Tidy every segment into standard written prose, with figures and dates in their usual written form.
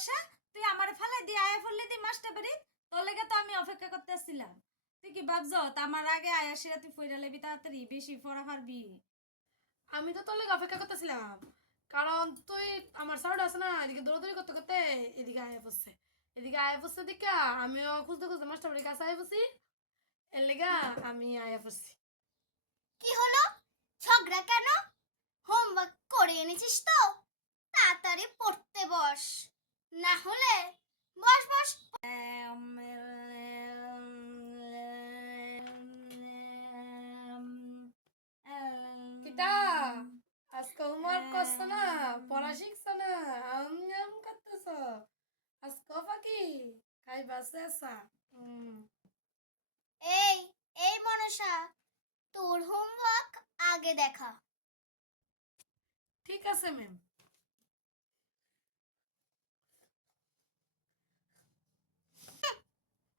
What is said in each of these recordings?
সমস্যা? তুই আমারে ফালাই দিয়ে আয়া ফেললি দি মাস্টার বাড়ি, তোর লেগে তো আমি অপেক্ষা করতে আসছিলাম। তুই কি ভাবছ আমার আগে আয়া সেরা তুই ফইরা লেবি তাড়াতাড়ি বেশি পড়া পারবি? আমি তো তোর লেগে অপেক্ষা করতেছিলাম, কারণ তুই আমার সাউন্ড আছে না, এদিকে দৌড়াদৌড়ি করতে করতে এদিকে আয়া পড়ছে। এদিকে আয়া পড়ছে দিকা আমিও খুঁজতে খুঁজতে মাস্টার বাড়ির কাছে আয়া পড়ছি, এর লেগা আমি আয়া পড়ছি। কি হলো? ঝগড়া কেন? হোমওয়ার্ক করে এনেছিস তো? তাড়াতাড়ি পড়তে বস, না হলে বস বস। কিটা আজকে হোমওয়ার্ক করছো না, পড়া শিখছো না, আম আম করতেছ আজকে ফাঁকি খাই বাসে আসা। এই এই মনসা, তোর হোমওয়ার্ক আগে দেখা। ঠিক আছে ম্যাম।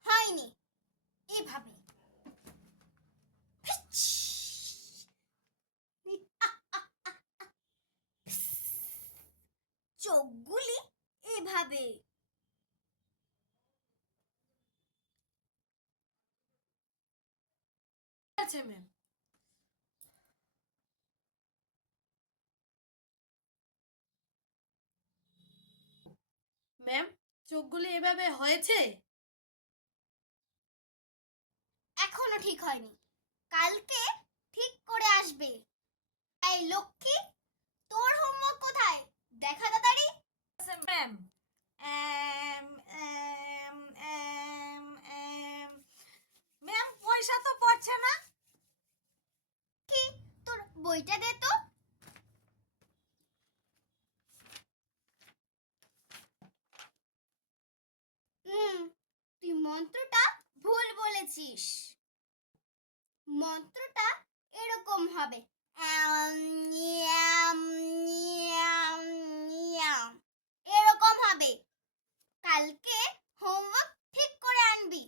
হয়নি, এভাবে চোখগুলি এভাবে। আছে ম্যাম। ম্যাম, চোখগুলি এভাবে হয়েছে? এখনো ঠিক হয়নি, কালকে ঠিক করে আসবে। এই লক্ষ্মী, তোর হোমওয়ার্ক কোথায়? দেখা তাড়াতাড়ি। ম্যাম, এম এম এম এম ম্যাম, পয়সা তো পড়ছে না। কি, তোর বইটা দে তো। তুই মন্ত্রটা ভুল বলেছিস। মন্ত্রটা এরকম হবে, এরকম হবে। কালকে হোমওয়ার্ক ঠিক করে আনবি।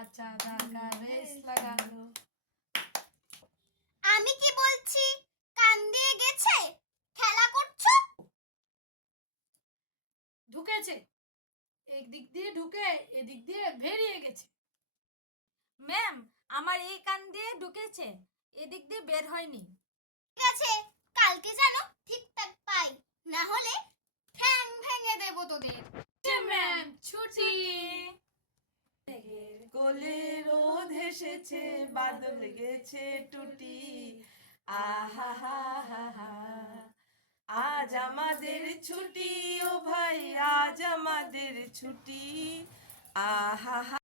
আচ্ছা টাকা রেস লাগানো। আমি কি বলছি কান দিয়ে গেছে? খেলা করছো? ঢুকেছে, একদিক দিয়ে ঢুকে এদিক দিয়ে বেরিয়ে গেছে। ম্যাম, আমার এই কান দিয়ে ঢুকেছে, এদিক দিয়ে বের হয়নি। ঠিক আছে, কালকে যেন ঠিকঠাক পাই, না হলে ঠ্যাং ভেঙে দেব তোদের। ম্যাম, ছুটি। কোলে রোদ হেসেছে, বাদল গেছে টুটি, আহা হা হা হা। আজ আমাদের ছুটি ও ভাই, আজ আমাদের ছুটি, আহা হা।